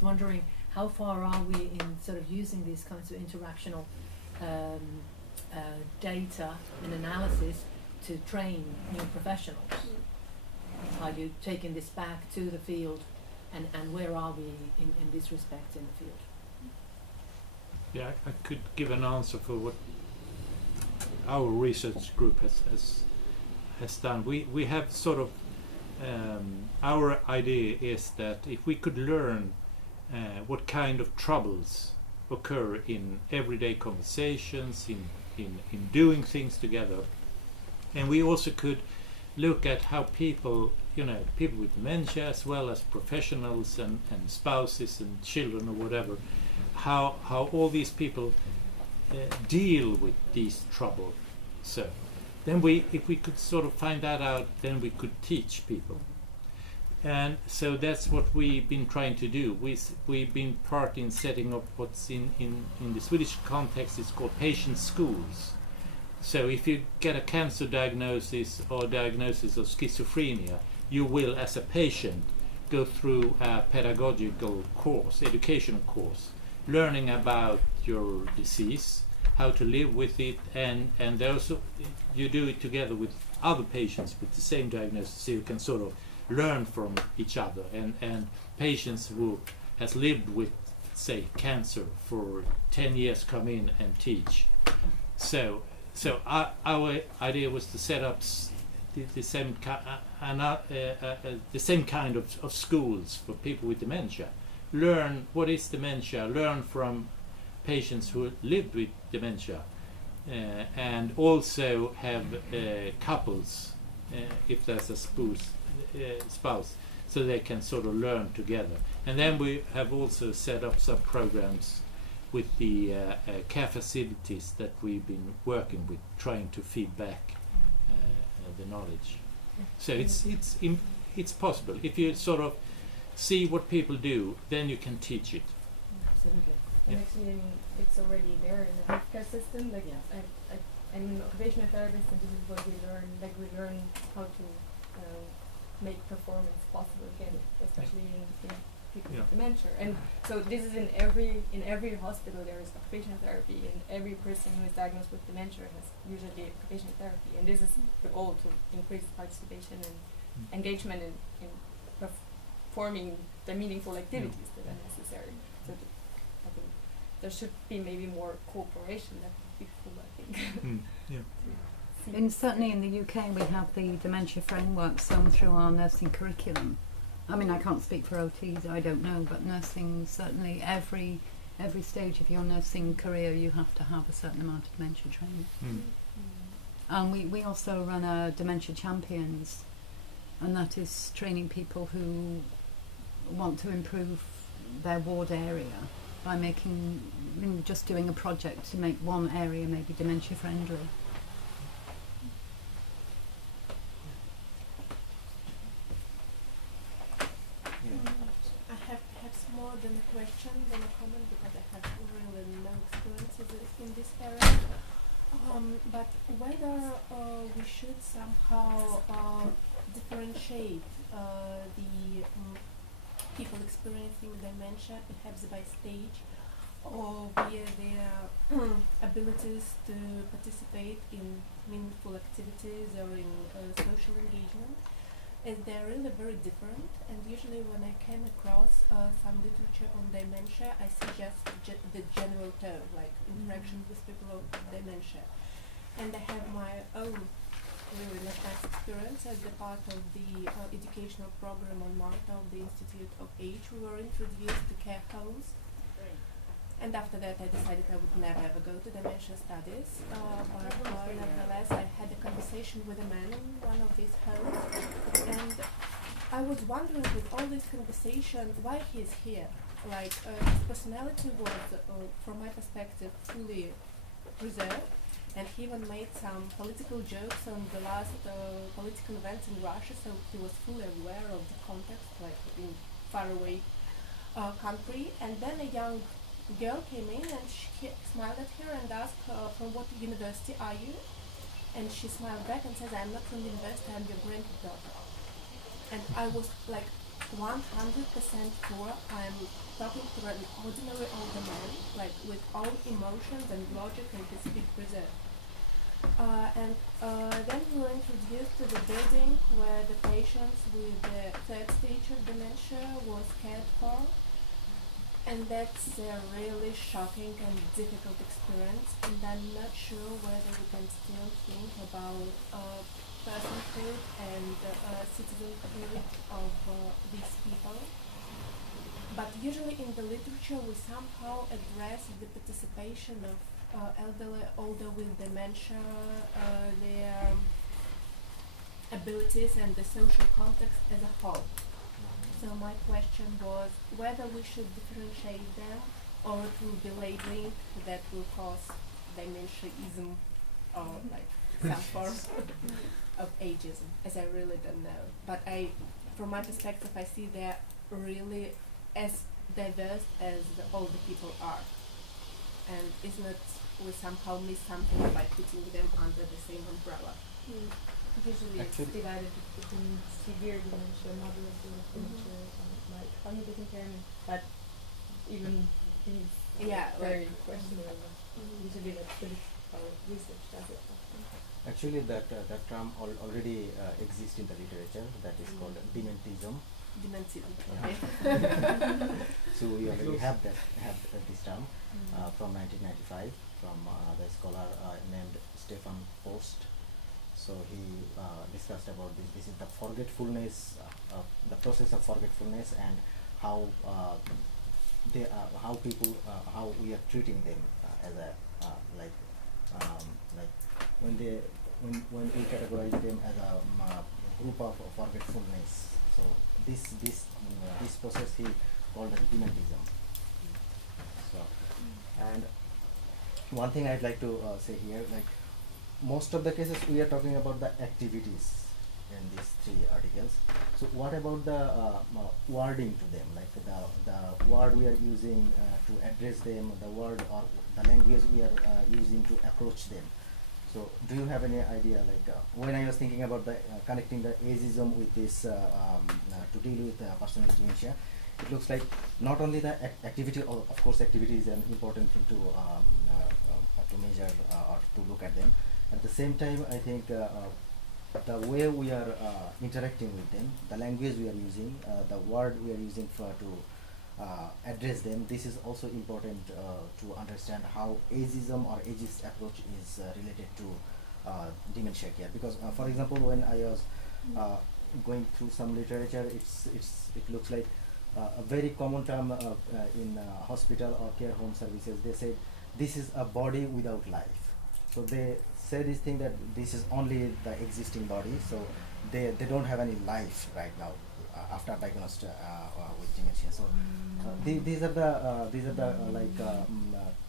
was wondering how far are we in sort of using these kinds of interactional data and analysis to train new professionals? Are you taking this back to the field, and where are we in this respect in the field? Yeah, I could give an answer for what our research group has done. We have sort of our idea is that if we could learn what kind of troubles occur in everyday conversations, in doing things together, and we also could look at how people with dementia, as well as professionals and spouses and children or whatever, how all these people deal with these troubles. So then if we could sort of find that out, then we could teach people. And so that's what we've been trying to do. We've been part in setting up what's in the Swedish context is called patient schools. So if you get a cancer diagnosis or diagnosis of schizophrenia, you will, as a patient, go through a pedagogical course, educational course, learning about your disease, how to live with it, and also you do it together with other patients with the same diagnosis, so you can sort of learn from each other, and patients who has lived with, say, cancer for 10 years come in and teach. So our idea was to set up the same kind of schools for people with dementia. Learn what is dementia, learn from patients who lived with dementia, and also have couples, if there's a spouse, so they can sort of learn together. And then we have also set up some programs with the care facilities that we've been working with, trying to feed back the knowledge. So it's possible. If you sort of see what people do, then you can teach it. Absolutely. And actually, it's already there in the healthcare system. Like, I'm an occupational therapist, and this is what we learn. Like, we learn how to make performance possible again, especially in people with dementia. And so this is in every hospital there is occupational therapy, and every person who is diagnosed with dementia has usually occupational therapy. And this is the goal, to increase participation and engagement in performing the meaningful activities that are necessary. So I think there should be maybe more cooperation. That would be cool, I think. Certainly in the UK we have the dementia framework sewn through our nursing curriculum. I mean, I can't speak for OTs, I don't know, but nursing, certainly every stage of your nursing career you have to have a certain amount of dementia training. And we also run a Dementia Champions, and that is training people who want to improve their ward area by just doing a project to make one area maybe dementia friendly. I have perhaps more than a question than a comment, because I have really no experiences in this area. But whether we should somehow differentiate the people experiencing dementia, perhaps by stage, or via their abilities to participate in meaningful activities or in social engagement, as they're really very different. And usually when I came across some literature on dementia, I see just the general term, like interaction with people with dementia. And I have my own really not nice experience as a part of the educational program on Malta of the Institute of Age. We were introduced to care homes. And after that I decided I would never ever go to dementia studies, but nevertheless I had a conversation with a man in one of these homes, and I was wondering with all this conversation why he's here. Like his personality was, from my perspective, fully preserved, and he even made some political jokes on the last political events in Russia, so he was fully aware of the context, like in faraway country. And then a young girl came in and she smiled at her and asked from what university are you? And she smiled back and says, I'm not from the university, I'm your granddaughter. And I was like 100% sure I'm talking to an ordinary older man, like with own emotions and logic and his speak reserve. Then we were introduced to the building where the patients with the third stage of dementia was cared for. And that's a really shocking and difficult experience, and I'm not sure whether we can still think about personhood and citizenhood of these people. But usually in the literature we somehow address the participation of elderly, older with dementia, their abilities and the social context as a whole. So my question was whether we should differentiate them or it will be labeling that will cause dementiaism or like some form of ageism, as I really don't know. But from my perspective, I see they're really as diverse as the older people are. And isn't it we somehow miss something by putting them under the same umbrella? Usually it's Actually- divided between severe dementia, moderate dementia, and like cognitive impairment. But even these Yeah, are very questionable. Usually that's the research does it. Actually, that term already exists in the literature. That is called dementism. Dementia. So we already have this term from 1995 from the scholar named Stefan Post. So he discussed about this. This is the forgetfulness, the process of forgetfulness, and how how people, how we are treating them as a like when we categorize them as a group of forgetfulness. So this process he called as dementism. So, and one thing I'd like to say here, like most of the cases we are talking about the activities in these three articles. So what about the wording to them, like the word we are using to address them, the word or the language we are using to approach them? So do you have any idea, like when I was thinking about the connecting the ageism with this to deal with personal dementia, it looks like not only the activity, of course activity is an important thing to measure or to look at them. At the same time, I think the way we are interacting with them, the language we are using, the word we are using to address them, this is also important to understand how ageism or ageist approach is related to dementia care. Because, for example, when I was going through some literature, it looks like a very common term in hospital or care home services. They said this is a body without life. So they say this thing that this is only the existing body, so they don't have any life right now after diagnosed with dementia. So these are the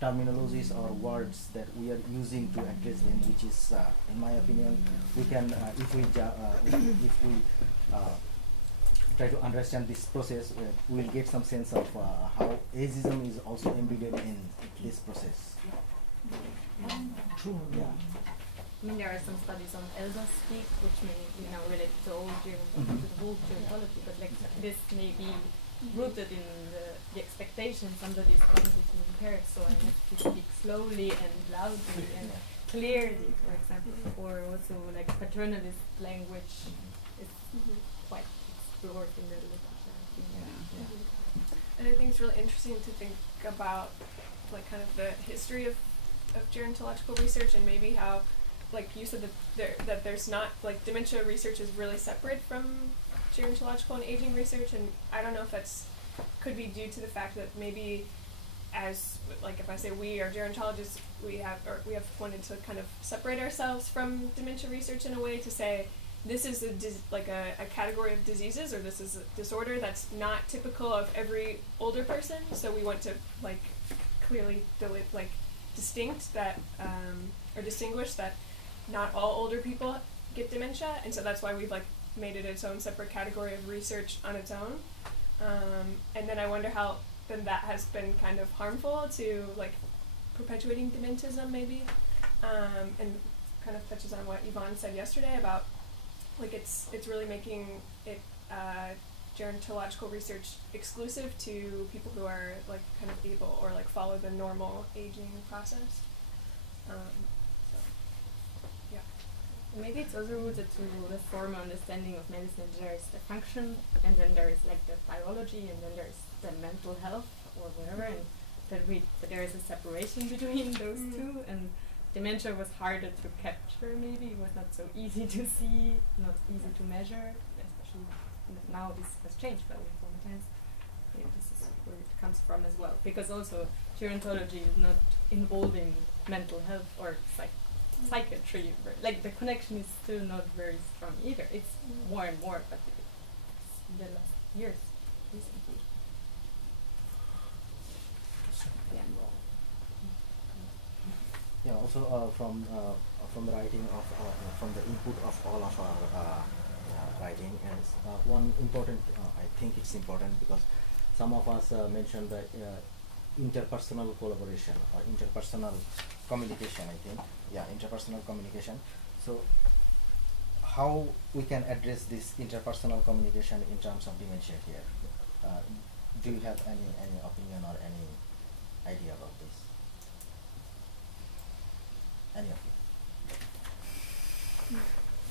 terminologies or words that we are using to address them, which is, in my opinion, we can if we try to understand this process, we will get some sense of how ageism is also embedded in this process. True. Yeah. I mean, there are some studies on elder speak, which may relate to old to the whole gerontology, but like this may be rooted in the expectation somebody is cognitively impaired, so I have to speak slowly and loudly and clearly, for example, or also like paternalist language is quite explored in the literature, I think. And I think it's really interesting to think about like kind of the history of gerontological research, and maybe how, like you said, that there's not, like, dementia research is really separate from gerontological and aging research, and I don't know if that's could be due to the fact that maybe as, like, if I say we are gerontologists, we have wanted to kind of separate ourselves from dementia research in a way to say this is a category of diseases, or this is a disorder that's not typical of every older person, so we want to like clearly distinguish that not all older people get dementia, and so that's why we've like made it its own separate category of research on its own. And then I wonder how then that has been kind of harmful to like perpetuating dementism maybe, and kind of touches on what Yvonne said yesterday about like it's really making it gerontological research exclusive to people who are like kind of able or like follow the normal aging process. So, yeah. Maybe it's also rooted to the formal understanding of medicine. There is the function, and then there is like the biology, and then there is the mental health or whatever, and that there is a separation between those two. And dementia was harder to capture. Maybe it was not so easy to see, not easy to measure, especially now. This has changed, but in former times, maybe this is where it comes from as well. Because also gerontology is not involving mental health or psychiatry, like the connection is still not very strong either. It's more and more, but it's in the last years recently. Yeah. Also from the writing of from the input of all of our writing, and one important, I think it's important because some of us mentioned the interpersonal collaboration or interpersonal communication. I think, yeah, interpersonal communication. So how we can address this interpersonal communication in terms of dementia here? Do you have any opinion or any idea about this? Any of you?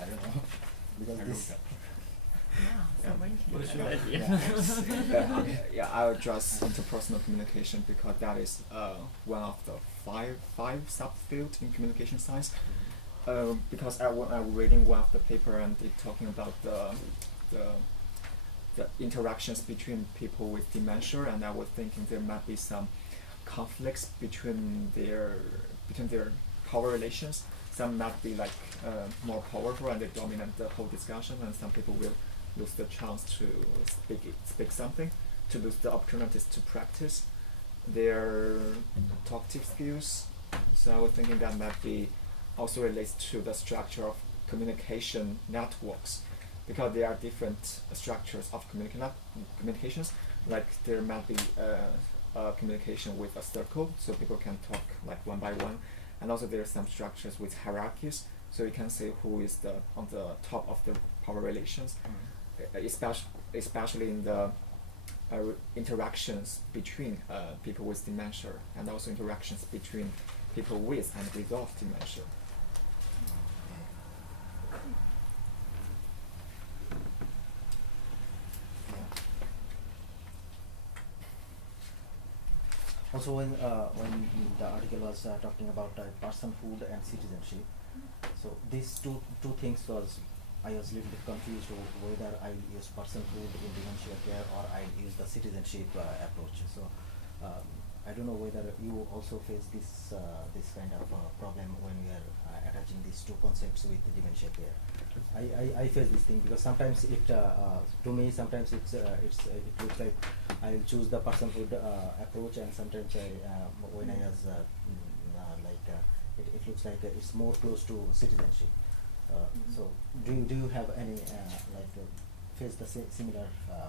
I don't know, because this. What's your Yeah. Yeah, I'll address interpersonal communication because that is one of the five subfields in communication science. Because when I was reading one of the paper and it talking about the interactions between people with dementia, and I was thinking there might be some conflicts between their power relations. Some might be like more powerful and they dominate the whole discussion, and some people will lose the chance to speak something, to lose the opportunities to practice their talkative skills. So I was thinking that might be also relates to the structure of communication networks, because there are different structures of communications. Like there might be communication with a circle, so people can talk like one by one, and also there are some structures with hierarchies, so you can say who is on the top of the power relations, especially in the interactions between people with dementia, and also interactions between people with and without dementia. Also, when the article was talking about personhood and citizenship, so these two things I was a little bit confused whether I use personhood in dementia care or I use the citizenship approach. So I don't know whether you also face this kind of problem when we are attaching these two concepts with the dementia care. I face this thing because sometimes it to me sometimes it looks like I will choose the personhood approach, and sometimes when I was it looks like it's more close to citizenship. So do you have any face the similar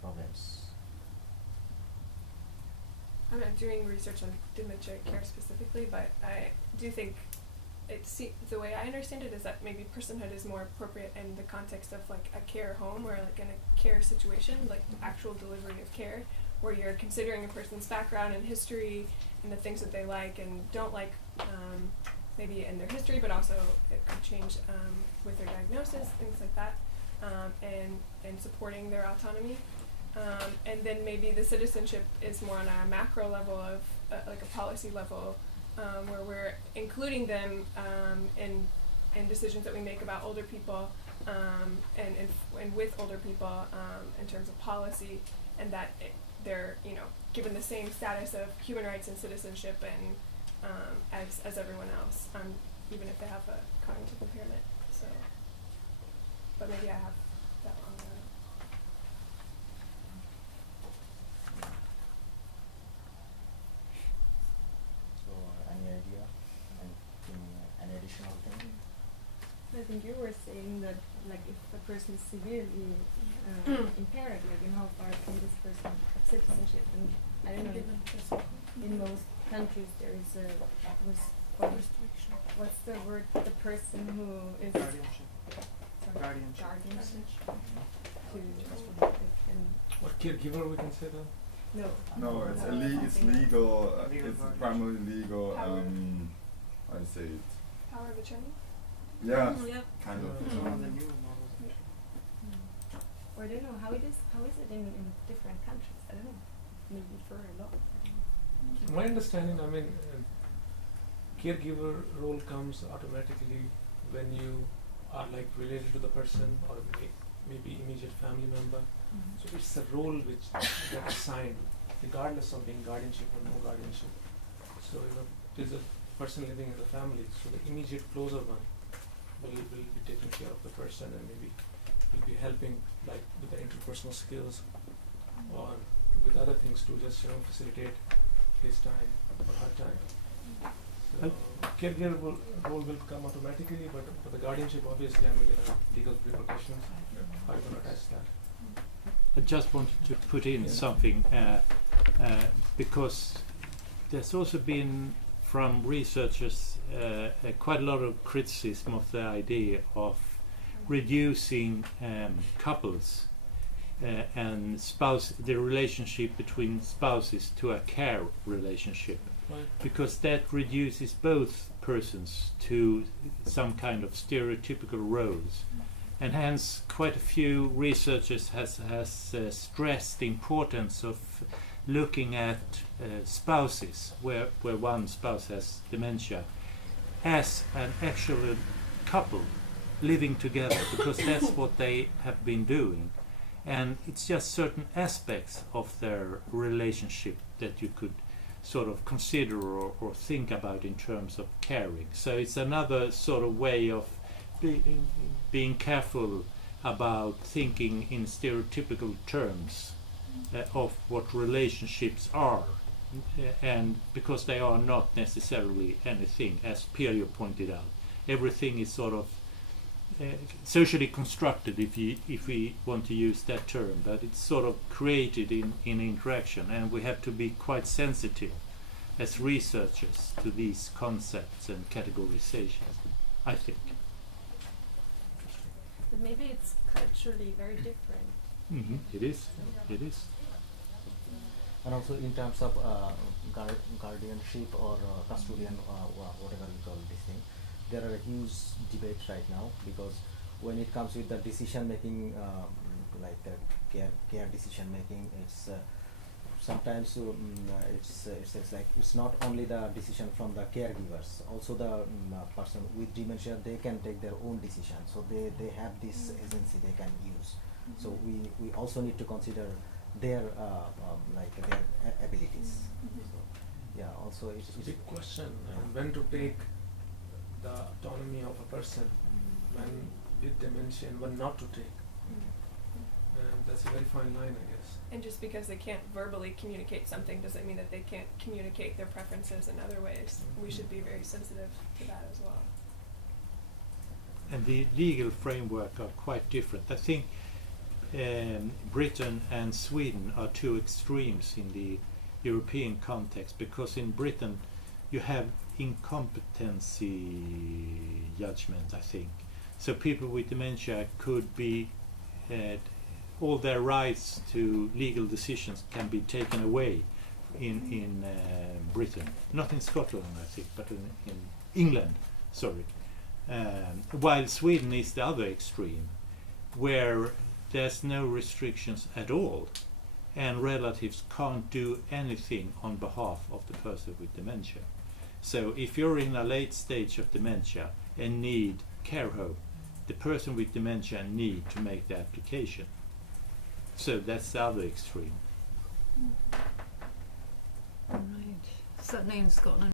problems? I'm not doing research on dementia care specifically, but I do think the way I understand it is that maybe personhood is more appropriate in the context of like a care home or like in a care situation, like the actual delivery of care, where you're considering a person's background and history and the things that they like and don't like, maybe in their history, but also it could change with their diagnosis, things like that, and supporting their autonomy. And then maybe the citizenship is more on a macro level of like a policy level, where we're including them in decisions that we make about older people, and with older people in terms of policy, and that they're given the same status of human rights and citizenship and as everyone else, even if they have a cognitive impairment. So, but maybe I have that wrong. So any idea? Any additional thing? I think you were saying that, like, if a person is severely impaired, like, how far can this person have citizenship? And I don't know, in most countries there is what's the word? The person who is Guardianship. sorry, Guardianship. guardianship. To they can Or caregiver, we can say that. No. No, it's No, it's something legal. Legal It's version. primarily legal. Power. I say it. Power of attorney. Yeah, Yeah. kind of. It's one of the new models. Or I don't know how it is. How is it in different countries? I don't know. Maybe for a lot. My understanding, I mean, caregiver role comes automatically when you are like related to the person or maybe immediate family member. So it's a role which gets assigned regardless of being guardianship or no guardianship. So if there's a person living in the family, so the immediate closer one will be taking care of the person and maybe will be helping like with the interpersonal skills or with other things to just facilitate his time or her time. So caregiver role will come automatically, but for the guardianship, obviously, I mean, there are legal repercussions. How are you going to attach that? I just wanted to put in something because there's also been from researchers quite a lot of criticism of the idea of reducing couples and the relationship between spouses to a care relationship, because that reduces both persons to some kind of stereotypical roles. And hence quite a few researchers has stressed the importance of looking at spouses where one spouse has dementia as an actual couple living together, because that's what they have been doing, and it's just certain aspects of their relationship that you could sort of consider or think about in terms of caring. So it's another sort of way of being careful about thinking in stereotypical terms of what relationships are, and because they are not necessarily anything, as Pirjo pointed out. Everything is sort of socially constructed, if we want to use that term, but it's sort of created in interaction, and we have to be quite sensitive as researchers to these concepts and categorizations, I think. But maybe it's culturally very different. It is. And also in terms of guardianship or custodian, whatever you call this thing, there are a huge debates right now, because when it comes with the decision making, like the care decision making, it's sometimes it's like it's not only the decision from the caregivers, also the person with dementia, they can take their own decision, so they have this agency they can use. So we also need to consider their like their abilities. So, yeah, also it's It's a big question, when to take the autonomy of a person, when with dementia and when not to take. And that's a very fine line, I guess. And just because they can't verbally communicate something doesn't mean that they can't communicate their preferences in other ways. We should be very sensitive to that as well. And the legal framework are quite different. I think Britain and Sweden are two extremes in the European context, because in Britain you have incompetency judgment, I think. So people with dementia could be, all their rights to legal decisions can be taken away in Britain. Not in Scotland, I think, but in England, sorry. While Sweden is the other extreme, where there's no restrictions at all, and relatives can't do anything on behalf of the person with dementia. So if you're in a late stage of dementia and need care home, the person with dementia need to make the application. So that's the other extreme. Right. Certainly in Scotland.